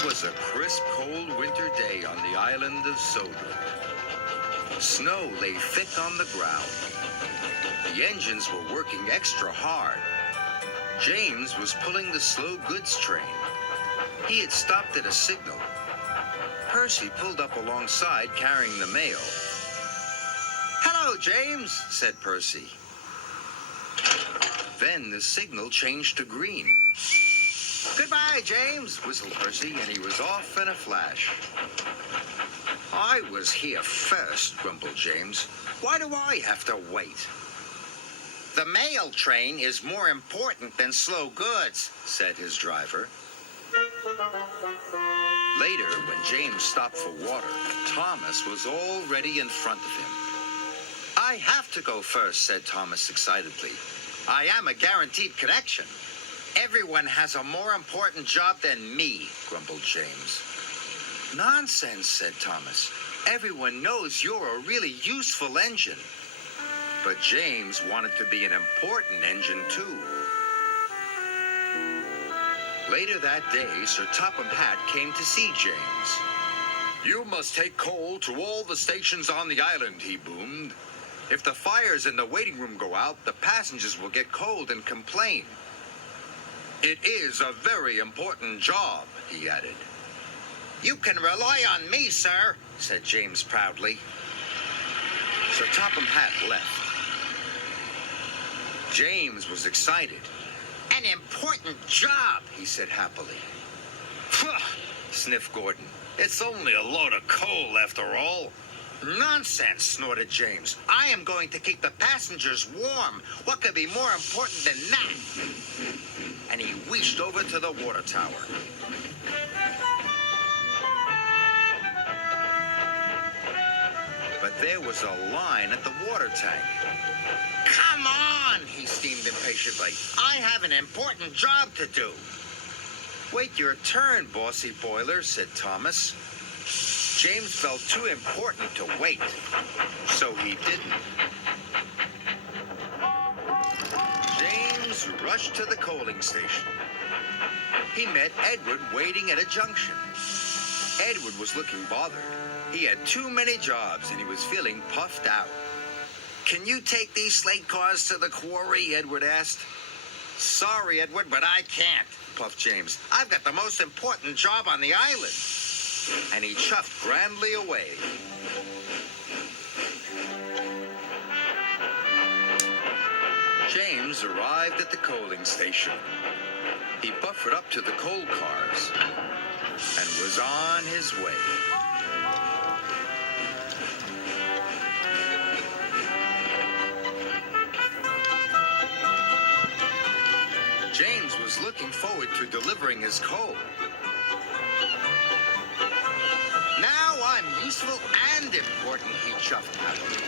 It was a crisp, cold winter day on the island of Sodor. Snow lay thick on the ground. The engines were working extra hard. James was pulling the slow goods train. He had stopped at a signal. Percy pulled up alongside carrying the mail. "Hello, James," said Percy. Then the signal changed to green. "Goodbye, James," whistled Percy, and he was off in a flash. "I was here first," grumbled James. "Why do I have to wait?" "The mail train is more important than slow goods," said his driver. Later, when James stopped for water, Thomas was already in front of him. "I have to go first," said Thomas excitedly. "I am a guaranteed connection." "Everyone has a more important job than me," grumbled James. "Nonsense," said Thomas. "Everyone knows you're a really useful engine." But James wanted to be an important engine, too. Later that day, Sir Topham Hatt came to see James. "You must take coal to all the stations on the island," he boomed. "If the fires in the waiting room go out, the passengers will get cold and complain." "It is a very important job," he added. "You can rely on me, sir," said James proudly. Sir Topham Hatt left. James was excited. "An important job," he said happily. "Phew," sniffed Gordon. "It's only a load of coal after all." "Nonsense," snorted James. "I am going to keep the passengers warm. What could be more important than that?" And he wheeled over to the water tower. But there was a line at the water tank. "Come on," he steamed impatiently. "I have an important job to do." "Wait your turn, bossy boiler," said Thomas. James felt too important to wait, so he didn't. James rushed to the coaling station. He met Edward waiting at a junction. Edward was looking bothered. He had too many jobs, and he was feeling puffed out. "Can you take these slate cars to the quarry?" Edward asked. "Sorry, Edward, but I can't," puffed James. "I've got the most important job on the island." And he chuffed grandly away. James arrived at the coaling station. He buffered up to the coal cars and was on his way. James was looking forward to delivering his coal. "Now I'm useful and important," he chuffed happily.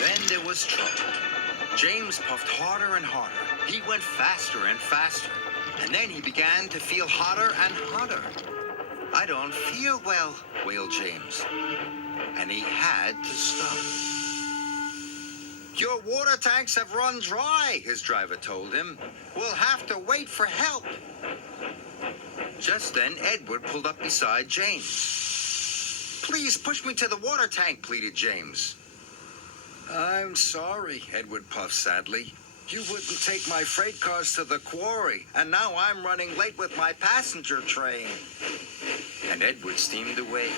Then there was trouble. James puffed harder and harder. He went faster and faster. And then he began to feel hotter and hotter. "I don't feel well," wailed James. And he had to stop. "Your water tanks have run dry," his driver told him. "We'll have to wait for help." Just then, Edward pulled up beside James. "Please push me to the water tank," pleaded James. "I'm sorry," Edward puffed sadly. "You wouldn't take my freight cars to the quarry, and now I'm running late with my passenger train." And Edward steamed away.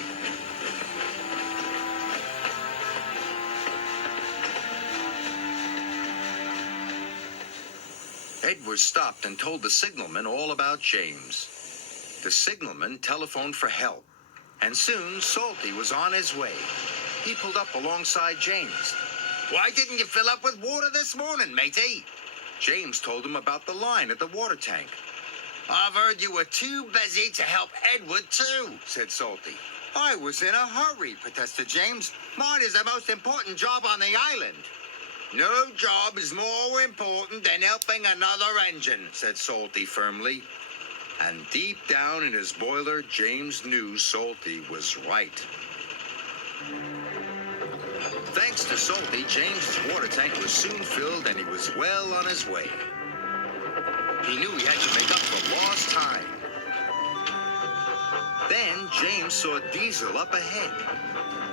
Edward stopped and told the signalman all about James. The signalman telephoned for help, and soon Salty was on his way. He pulled up alongside James. "Why didn't you fill up with water this morning, matey?" James told him about the line at the water tank. "I've heard you were too busy to help Edward, too," said Salty. "I was in a hurry," protested James. "Mine is the most important job on the island." "No job is more important than helping another engine," said Salty firmly. And deep down in his boiler, James knew Salty was right. Thanks to Salty, James's water tank was soon filled and he was well on his way. He knew he had to make up for lost time. Then James saw Diesel up ahead.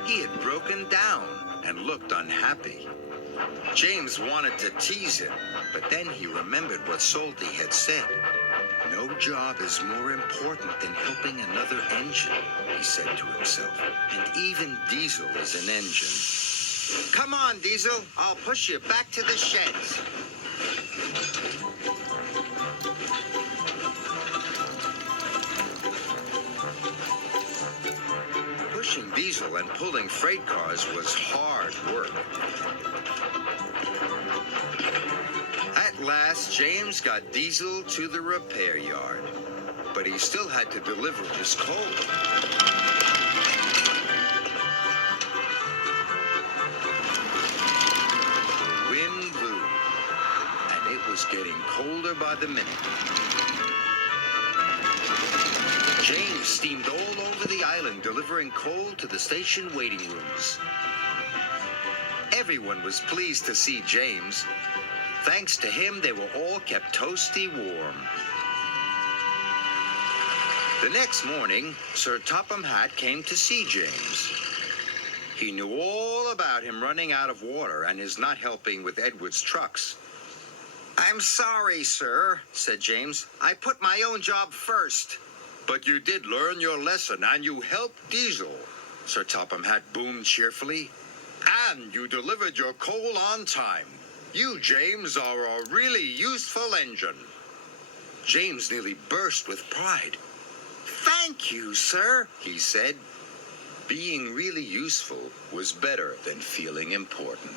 He had broken down and looked unhappy. James wanted to tease him, but then he remembered what Salty had said. No job is more important than helping another engine, he said to himself. And even Diesel is an engine. Come on, Diesel. I'll push you back to the sheds. Pushing Diesel and pulling freight cars was hard work. At last, James got Diesel to the repair yard, but he still had to deliver his coal. The wind blew, and it was getting colder by the minute. James steamed all over the island, delivering coal to the station waiting rooms. Everyone was pleased to see James. Thanks to him, they were all kept toasty warm. The next morning, Sir Topham Hatt came to see James. He knew all about him running out of water and his not helping with Edward's trucks. I'm sorry, sir, said James. I put my own job first. But you did learn your lesson, and you helped Diesel, Sir Topham Hatt boomed cheerfully. And you delivered your coal on time. You, James, are a really useful engine. James nearly burst with pride. Thank you, sir, he said. Being really useful was better than feeling important.